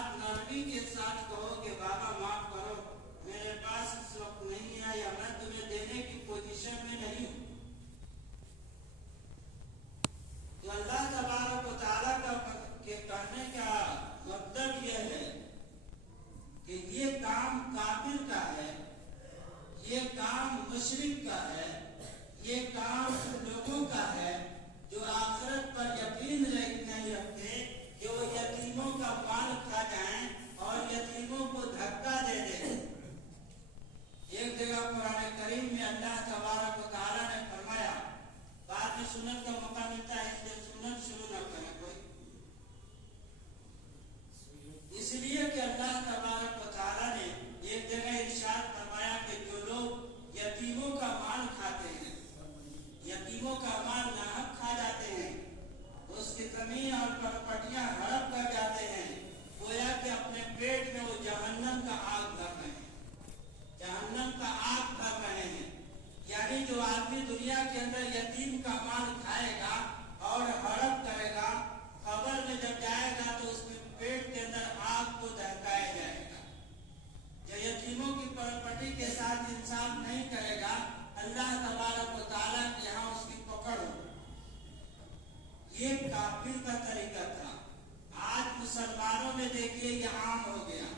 ساتھ نرمی کے ساتھ کہو کہ بابا معاف کرو، میرے پاس اس وقت نہیں ہے یا میں تمہیں دینے کی پوزیشن میں نہیں ہوں. تو اللہ تبارک و تعالیٰ کے کہنے کا مطلب یہ ہے کہ یہ کام کافر کا ہے، یہ کام مشرک کا ہے، یہ کام لوگوں کا ہے جو آخرت پر یقین نہیں رکھتے کہ وہ یتیموں کا مال کھا جائیں اور یتیموں کو دھکا دے دیں. ایک جگہ قرآن کریم میں اللہ تبارک و تعالیٰ نے فرمایا، بعد میں سنت کا موقع ملتا ہے اس لیے سنت شروع نہ کریں کوئی، اس لیے کہ اللہ تبارک و تعالیٰ نے ایک جگہ ارشاد فرمایا کہ جو لوگ یتیموں کا مال کھاتے ہیں، یتیموں کا مال ناحق کھا جاتے ہیں، اس کی زمین اور پراپرٹیاں ہڑپ کر جاتے ہیں، گویا کہ اپنے پیٹ میں وہ جہنم کا آگ بھر رہے ہیں، جہنم کا آگ بھر رہے ہیں. یعنی جو آدمی دنیا کے اندر یتیم کا مال کھائے گا اور ہڑپ کرے گا، قبر میں جب جائے گا تو اس کے پیٹ کے اندر آگ کو دہکایا جائے گا. جو یتیموں کی پراپرٹی کے ساتھ انصاف نہیں کرے گا، اللہ تبارک و تعالیٰ کے یہاں اس کی پکڑ ہو. یہ کافر کا طریقہ تھا. آج مسلمانوں میں دیکھیے یہ عام ہو گیا،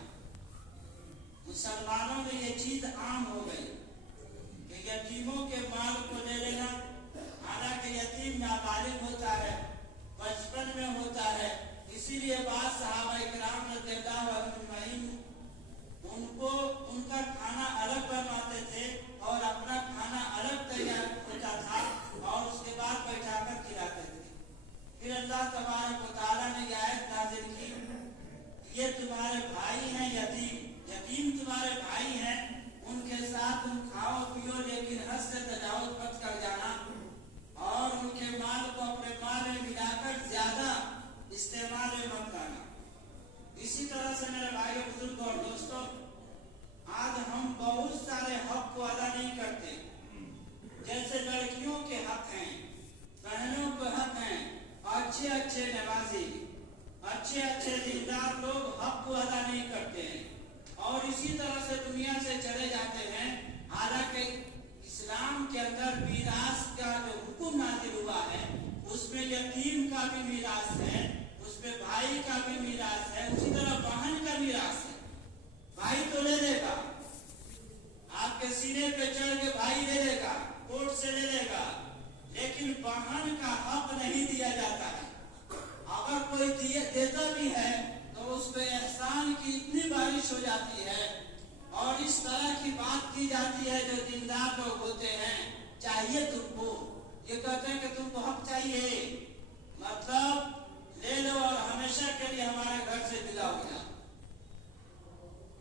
مسلمانوں میں یہ چیز عام ہو گئی کہ یتیموں کے مال کو لے لینا. حالانکہ یتیم نابالغ ہوتا ہے، بچپن میں ہوتا ہے، اسی لیے بعض صحابہ کرام رضی اللہ عنہم ان کا کھانا الگ بنواتے تھے اور اپنا کھانا الگ تیار ہوتا تھا اور اس کے بعد بیٹھا کر کھلاتے تھے. پھر اللہ تبارک و تعالیٰ نے یہ آیت نازل کی، یہ تمہارے بھائی ہیں یتیم، یتیم تمہارے بھائی ہیں، ان کے ساتھ تم کھاؤ پیو لیکن حد سے تجاوز مت کر جانا اور ان کے مال کو اپنے مال میں ملا کر زیادہ استعمال مت کرنا. اسی طرح سے میرے بھائی بزرگ اور دوستوں، آج ہم بہت سارے حق کو ادا نہیں کرتے. جیسے لڑکیوں کے حق ہیں، بہنوں کے حق ہیں، اچھے اچھے نمازی، اچھے اچھے دیندار لوگ حق کو ادا نہیں کرتے ہیں اور اسی طرح سے دنیا سے چلے جاتے ہیں. حالانکہ اسلام کے اندر میراث کا جو حکم نازل ہوا ہے اس میں یتیم کا بھی میراث ہے، اس میں بھائی کا بھی میراث ہے، اسی طرح بہن کا میراث ہے. بھائی تو لے لے گا، آپ کے سینے پہ چڑھ کے بھائی لے لے گا، کوٹ سے لے لے گا، لیکن بہن کا حق نہیں دیا جاتا ہے. اگر کوئی دیتا بھی ہے تو اس پہ احسان کی اتنی بارش ہو جاتی ہے اور اس طرح کی بات کی جاتی ہے جو دیندار لوگ ہوتے ہیں، چاہیے تم کو، یہ کہتے ہیں کہ تم کو حق چاہیے، مطلب لے لو اور ہمیشہ کے لیے ہمارے گھر سے جدا ہو جاؤ،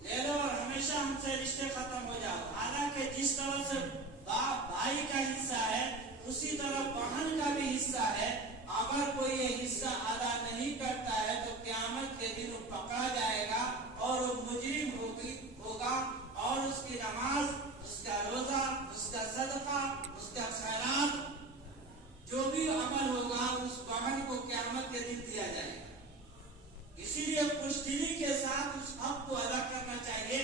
لے لو اور ہمیشہ ہم سے رشتے ختم ہو جاؤ. حالانکہ جس طرح سے باپ بھائی کا حصہ ہے اسی طرح بہن کا بھی حصہ ہے. اگر کوئی یہ حصہ ادا نہیں کرتا ہے تو قیامت کے دن وہ پکڑا جائے گا اور وہ مجرم ہوگا اور اس کی نماز، اس کا روزہ، اس کا صدقہ، اس کا خیرات، جو بھی عمل ہوگا اس بہن کو قیامت کے دن دیا جائے گا. اسی لیے خوش دلی کے ساتھ اس حق کو ادا کرنا چاہیے،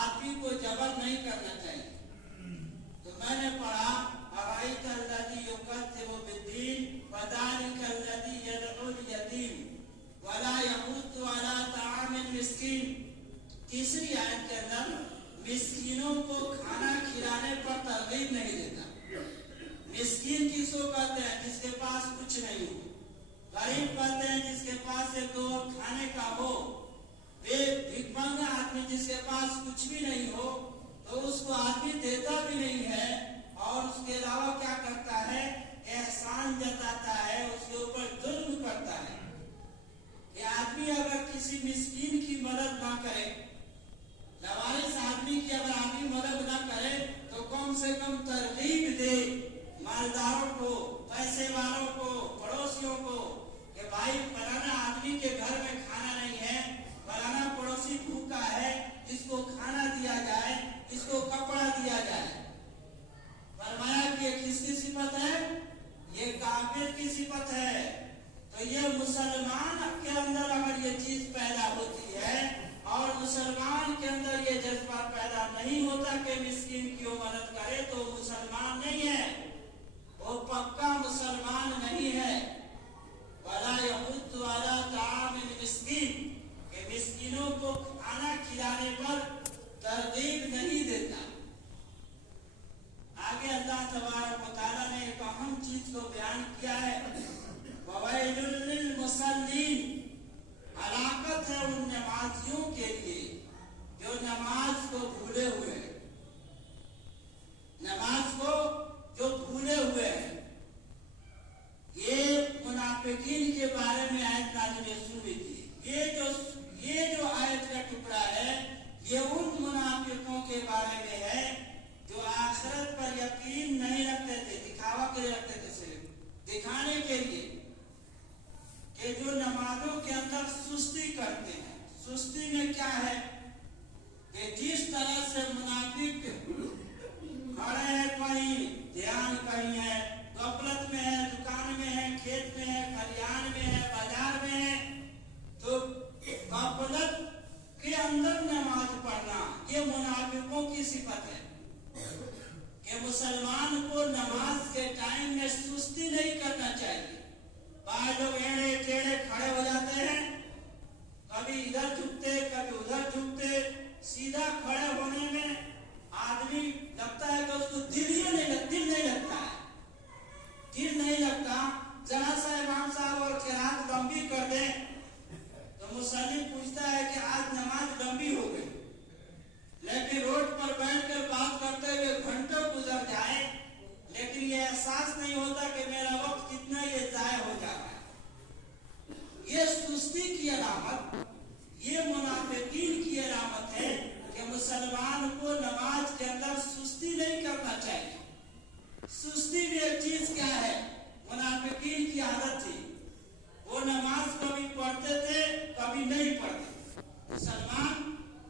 آدمی کو جبر نہیں کرنا چاہیے. تو میں نے پڑھا أرأيت الذي يكذب بالدين فذلك الذي يدعو اليتيم ولا يحض على طعام المسكين. تیسری آیت کے اندر مسکینوں کو کھانا کھلانے پر ترغیب نہیں دیتا. مسکین کس کو کہتے ہیں؟ جس کے پاس کچھ نہیں ہو. غریب کہتے ہیں جس کے پاس ایک دو کھانے کا ہو. بھیک مانگا آدمی جس کے پاس کچھ بھی نہیں ہو تو اس کو آدمی دیتا بھی نہیں ہے اور اس کے علاوہ کیا کرتا ہے؟ احسان جتاتا ہے، اس کے اوپر ظلم کرتا ہے. کہ آدمی اگر کسی مسکین کی مدد نہ کرے، لوارث آدمی کی اگر آدمی مدد نہ کرے تو کم سے کم ترغیب دے مالداروں کو، پیسے والوں کو، پڑوسیوں کو کہ بھائی فلانا آدمی کے گھر میں کھانا نہیں ہے، فلانا پڑوسی بھوکا ہے، اس کو کھانا دیا جائے، اس کو کپڑا دیا جائے. فرمایا کہ یہ کس کی صفت ہے؟ یہ کافر تو یہ مسلمان کے اندر اگر یہ چیز پیدا ہوتی ہے اور مسلمان کے اندر یہ جذبہ پیدا نہیں ہوتا کہ مسکین کی مدد کرے تو مسلمان نہیں ہے، وہ پکا مسلمان نہیں ہے۔ وَلَا يَحُضُّ عَلَىٰ طَعَامِ الْمِسْكِينِ کہ مسکینوں کو کھانا کھلانے پر ترغیب نہیں دیتا۔ آگے اللہ تبارک و تعالیٰ نے ایک اہم چیز کو بیان کیا ہے، وَوَيْلٌ لِّلْمُصَلِّينَ، ہلاکت ہے ان نمازیوں کے لیے جو نماز کو بھولے ہوئے ہیں، نماز کو جو بھولے ہوئے ہیں۔ یہ منافقین کے بارے میں آیت نازل ہوئی تھی۔ یہ جو آیت کا ٹکڑا ہے یہ ان منافقوں کے بارے میں ہے جو آخرت پر یقین نہیں رکھتے تھے، دکھاوا کے لیے رکھتے تھے، صرف دکھانے کے لیے، کہ جو نمازوں کے اندر سستی کرتے ہیں۔ سستی میں کیا ہے کہ جس طرح سے منافق کھڑے ہیں، کہیں دھیان کہیں ہے، غفلت میں ہے، دکان میں ہے، کھیت میں ہے، کھلیان میں ہے، بازار میں ہے، تو غفلت کے اندر نماز پڑھنا یہ منافقوں کی صفت ہے کہ مسلمان کو نماز کے ٹائم میں سستی نہیں کرنا چاہیے۔ بعض لوگ ایڑے ٹیڑے کھڑے ہو جاتے ہیں، کبھی ادھر جھکتے کبھی ادھر جھکتے، سیدھا کھڑے ہونے میں آدمی لگتا ہے کہ اس کو دل نہیں لگتا ہے، دل نہیں لگتا۔ ذرا سا امام صاحب اور قرات لمبی کر دیں تو مصلی پوچھتا ہے کہ آج نماز لمبی ہو گئی، لیکن روڈ پر بیٹھ کر بات کرتے ہوئے گھنٹوں گزر جائے لیکن یہ احساس نہیں ہوتا کہ میرا وقت کتنا یہ ضائع ہو جا رہا ہے۔ یہ سستی کی علامت، یہ منافقین کی علامت ہے کہ مسلمان کو نماز کے اندر سستی نہیں کرنا چاہیے۔ سستی بھی ایک چیز کیا ہے، منافقین کی عادت تھی، وہ نماز کبھی پڑھتے تھے کبھی نہیں پڑھتے۔ مسلمان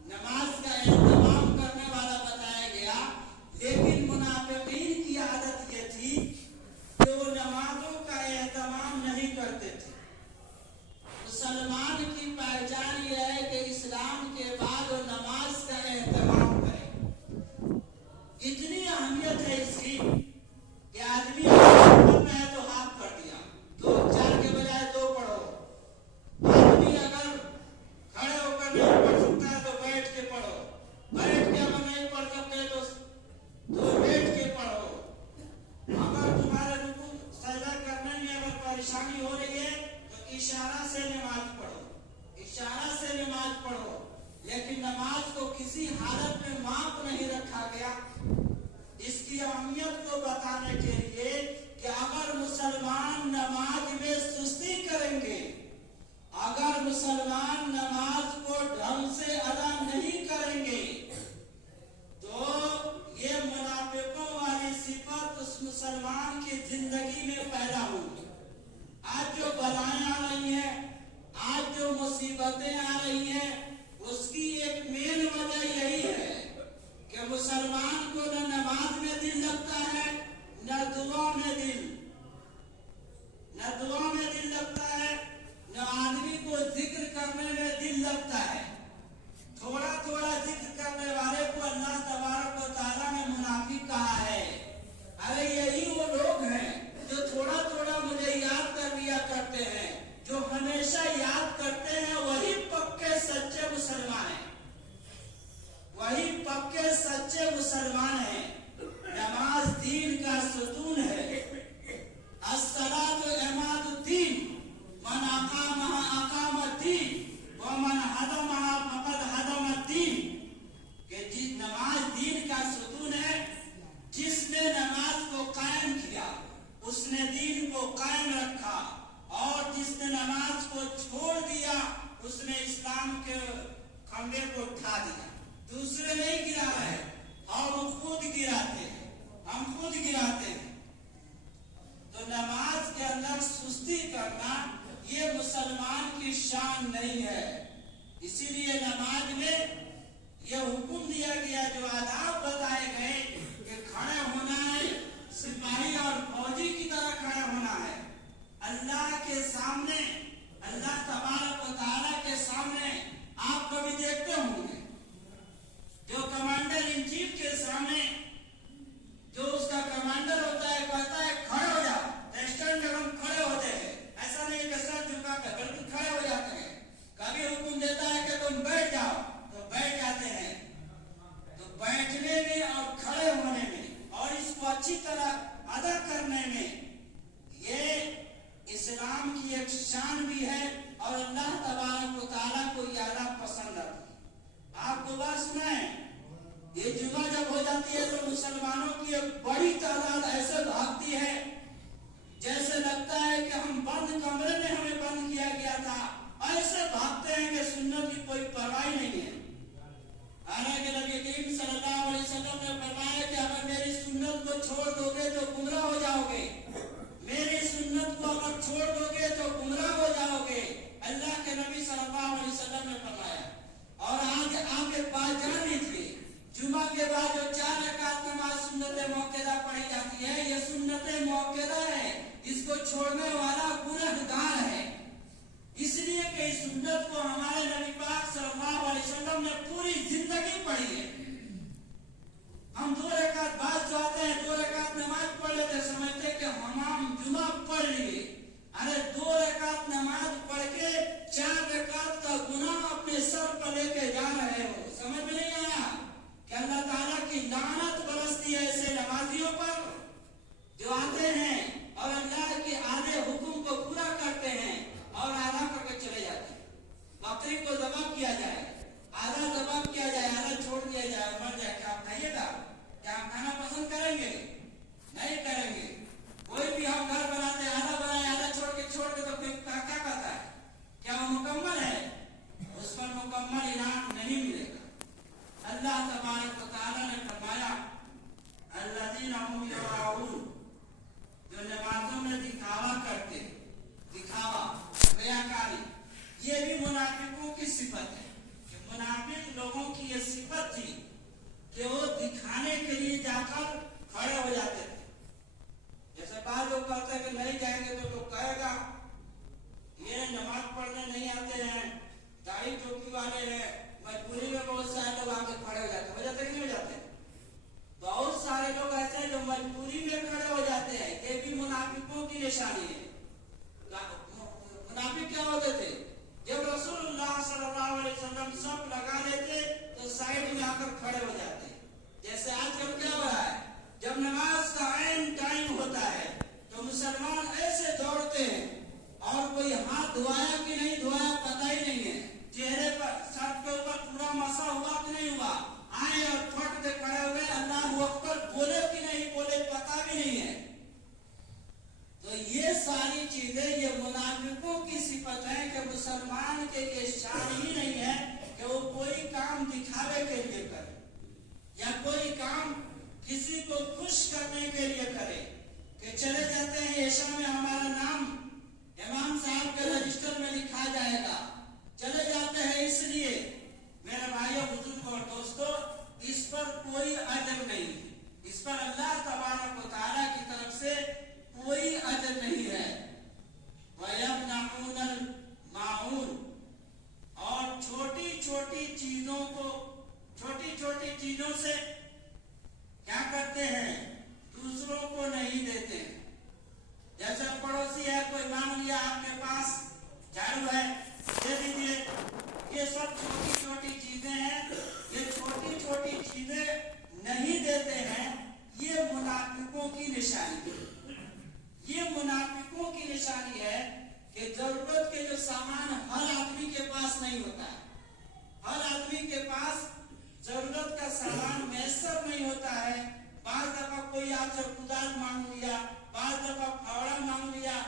نماز کا اہتمام کرنے والا بتایا گیا، لیکن منافقین کی عادت یہ تھی کہ وہ نمازوں کا اہتمام نہیں کرتے تھے۔ مسلمان کی پہچان یہ ہے کہ اسلام کے بعد وہ نماز کا اہتمام کرے۔ اتنی اہمیت ہے اس کی کہ آدمی اگر ہے تو ہاتھ کر دیا، 2 4 کے بجائے 2 پڑھو۔ آدمی اگر کھڑے ہو کر نہیں پڑھ سکتا ہے تو بیٹھ کے پڑھو، بیٹھ کے اگر نہیں پڑھ سکتے تو بیٹھ کے پڑھو۔ اگر تمہارے رکوع سجدہ کرنے میں اگر پریشانی ہو رہی ہے تو اشارہ سے نماز پڑھو، اشارہ سے نماز پڑھو، لیکن نماز کو کسی حالت میں معاف نہیں رکھا گیا۔ اس کی اہمیت کو بتانے کے لیے کہ اگر مسلمان نماز میں سستی کریں گے، اگر مسلمان نماز کو ڈھنگ سے ادا نہیں کریں گے تو یہ منافقوں والی صفت اس مسلمان کی زندگی میں پیدا ہوگی۔ آج جو بلائیں آ رہی ہیں، آج جو مصیبتیں آ رہی ہیں، اس کی ایک مین وجہ یہی ہے کہ مسلمان کو نہ نماز میں دل لگتا ہے، نہ دعا میں دل لگتا ہے، نہ آدمی کو ذکر کرنے میں دل لگتا ہے۔ تھوڑا تھوڑا ذکر کرنے والے کو اللہ تبارک و تعالیٰ نے منافق کہا ہے۔ ارے یہی وہ لوگ ہیں جو تھوڑا تھوڑا مجھے یاد کر لیا کرتے ہیں، جو ہمیشہ یاد کرتے ہیں، وہی پکے سچے مسلمان ہیں، وہی پکے سچے مسلمان ہیں۔ نماز دین کا ستون ہے۔ الصلاۃ عماد الدین، من اقامها اقام الدین ومن ہدمها فقد ہدم الدین، کہ نماز دین کا ستون ہے۔ جس نے نماز کو قائم کیا اس نے دین کو قائم رکھا، اور جس نے نماز کو چھوڑ دیا اس نے اسلام کے کھمبے کو اٹھا دیا۔ دوسرے نہیں گرا رہے، ہم خود گراتے ہیں، تو نماز کے اندر سستی کرنا یہ مسلمان کی شان نہیں ہے۔ اسی لیے نماز میں یہ حکم دیا گیا، جو آداب بتائے گئے کہ کھڑے ہونا ہے، سپاہی اور فوجی کی طرح کھڑے ہونا ہے، اللہ کے سامنے کھڑے ہو جاتے ہیں. جیسے آج کل کیا ہو رہا ہے، جب نماز کا عین ٹائم ہوتا ہے تو مسلمان ایسے دوڑتے ہیں اور کوئی ہاتھ دھوایا کہ نہیں دھوایا پتہ ہی نہیں ہے، چہرے پر سر کے اوپر پورا مسا ہوا کہ نہیں ہوا، آئے اور پھٹ کے کھڑے ہوئے، اللہ اکبر بولے کہ نہیں بولے پتہ بھی نہیں ہے. تو یہ ساری چیزیں یہ منافقوں کی صفت ہے کہ مسلمان کے یہ شان ہی نہیں ہے کہ وہ کوئی کام دکھاوے کے لیے کرے یا کوئی کام کسی کو خوش کرنے کے لیے کرے کہ چلے جاتے ہیں عشاء میں ہمارا نام امام صاحب کے رجسٹر میں لکھا جائے گا، چلے جاتے ہیں اس لیے. میرے بھائیوں بزرگوں اور دوستوں، اس پر کوئی اجر نہیں، اس پر اللہ تبارک و تعالیٰ کی طرف سے کوئی اجر نہیں ہے. وَيَمْنَعُونَ الْمَاعُونَ، اور چھوٹی چھوٹی چیزوں سے کیا کرتے ہیں، دوسروں کو نہیں دیتے. جیسے پڑوسی ہے، کوئی مانگ لیا آپ کے پاس جھاڑو ہے دے دیجیے، یہ سب چھوٹی چھوٹی چیزیں ہیں، یہ چھوٹی چھوٹی چیزیں نہیں دیتے ہیں. یہ منافقوں کی نشانی ہے، یہ منافقوں کی نشانی ہے کہ ضرورت کے جو سامان ہر آدمی کے پاس نہیں ہوتا ہے، ہر آدمی کے پاس ضرورت کا سامان میسر نہیں ہوتا ہے. بعض دفعہ کوئی آپ سے کدال مانگ لیا، بعض دفعہ پھاوڑا مانگ لیا.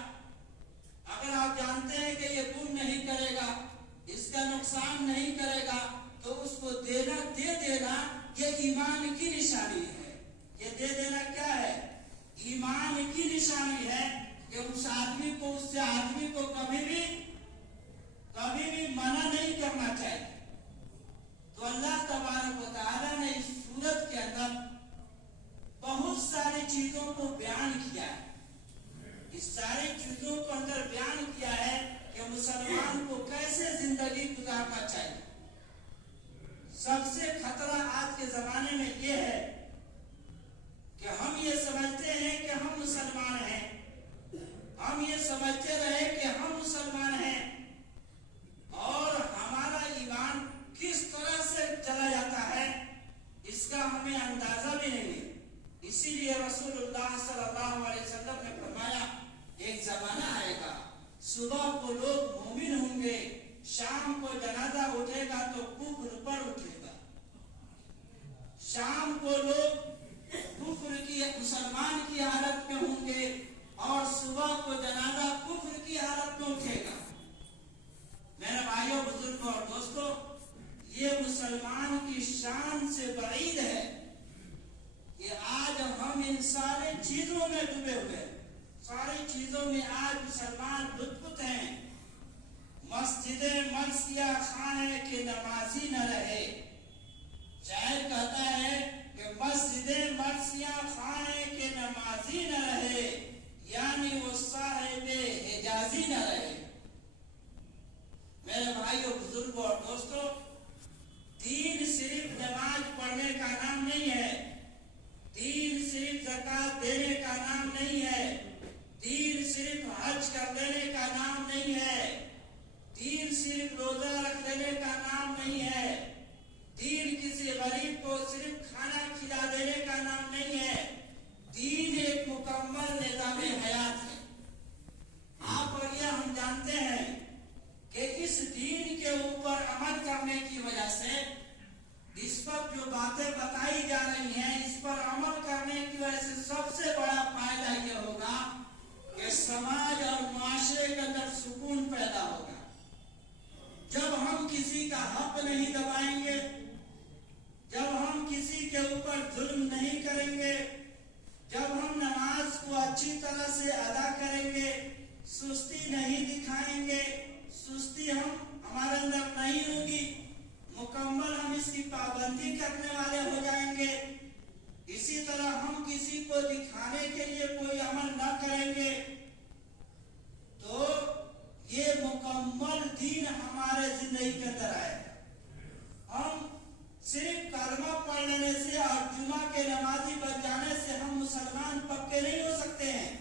اگر آپ جانتے ہیں کہ یہ گم نہیں کرے گا، اس کا نقصان نہیں کرے گا، تو اس کو دے دینا یہ ایمان کی نشانی ہے. یہ دے دینا کیا ہے، ایمان کی نشانی ہے کہ اس آدمی کو کبھی بھی منع نہیں کرنا چاہیے. تو اللہ تبارک و تعالیٰ نے اس سورت کے اندر بہت ساری چیزوں کو بیان کیا ہے. اس ساری چیزوں کو اندر بیان کیا ہے کہ مسلمان کو کیسے زندگی گزارنا چاہیے. سب سے خطرہ آج کے زمانے میں یہ ہے کہ ہم یہ سمجھتے ہیں کہ ہم مسلمان ہیں، ہم یہ سمجھتے رہے کہ ہم مسلمان ہیں، اور ہمارا ایمان کس طرح سے چلا جاتا ہے اس کا ہمیں اندازہ بھی نہیں ہے. اسی لیے رسول اللہ صلی اللہ علیہ وسلم نے فرمایا ایک زمانہ آئے گا، صبح کو لوگ مومن ہوں گے، شام کو جنازہ اٹھے گا تو کفر پر اٹھے گا. شام کو لوگ کفر کی مسلمان کی حالت میں ہوں گے اور صبح کو جنازہ کفر کی حالت میں اٹھے گا. میرے بھائیوں بزرگوں اور دوستوں، یہ مسلمان کی شان سے بعید ہے کہ آج ہم ان سارے چیزوں میں ڈوبے ہوئے ہیں. ساری چیزوں میں آج مسلمان لطف ہیں. مسجدیں مرثیہ خانے کے نمازی نہ رہے. شاعر کہتا ہے کہ مسجدیں مرثیہ خانے کے نمازی نہ رہے، یعنی وہ صاحب حجازی نہ رہے. میرے بھائیوں بزرگوں اور دوستوں، دین صرف نماز پڑھنے کا نام نہیں ہے، دین صرف زکات دینے کا نام نہیں ہے، دین صرف حج کر دینے کا نام نہیں ہے، دین صرف روزہ رکھ دینے کا نام نہیں ہے، دین کسی غریب کو صرف کھانا کھلا دینے کا نام نہیں ہے. دین ایک مکمل نظام حیات ہے. آپ اور یہ ہم جانتے ہیں کہ اس دین کے اوپر عمل کرنے کی وجہ سے اس پر جو باتیں بتائی جا رہی ہیں، اس پر عمل کرنے کی وجہ سے سب سے بڑا فائدہ یہ ہوگا کہ سماج اور معاشرے کے اندر سکون پیدا ہوگا. جب ہم کسی کا حق نہیں دبائیں گے، جب ہم کسی کے اوپر ظلم نہیں کریں گے، جب ہم نماز کو اچھی طرح سے ادا کریں گے، سستی نہیں دکھائیں گے، سستی ہمارے اندر نہیں ہوگی، مکمل ہم اس کی پابندی کرنے والے ہو جائیں گے. اسی طرح ہم کسی کو دکھانے کے لیے کوئی عمل نہ کریں گے، تو یہ مکمل دین ہمارے زندگی کے اندر آئے. ہم صرف کلمہ پڑھ لینے سے اور جمعہ کے نمازی بن جانے سے ہم مسلمان پکے نہیں ہو سکتے ہیں،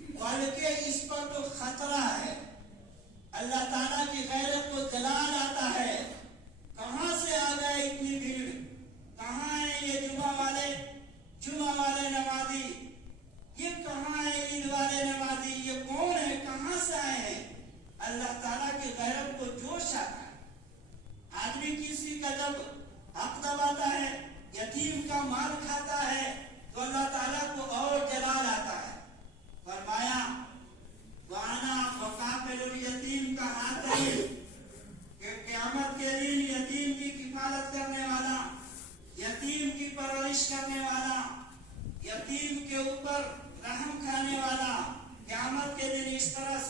بلکہ اس پر تو خطرہ ہے. اللہ تعالیٰ کی غیرت کو جلال آتا ہے. کہاں سے آ گئے اتنی بھیڑ، کہاں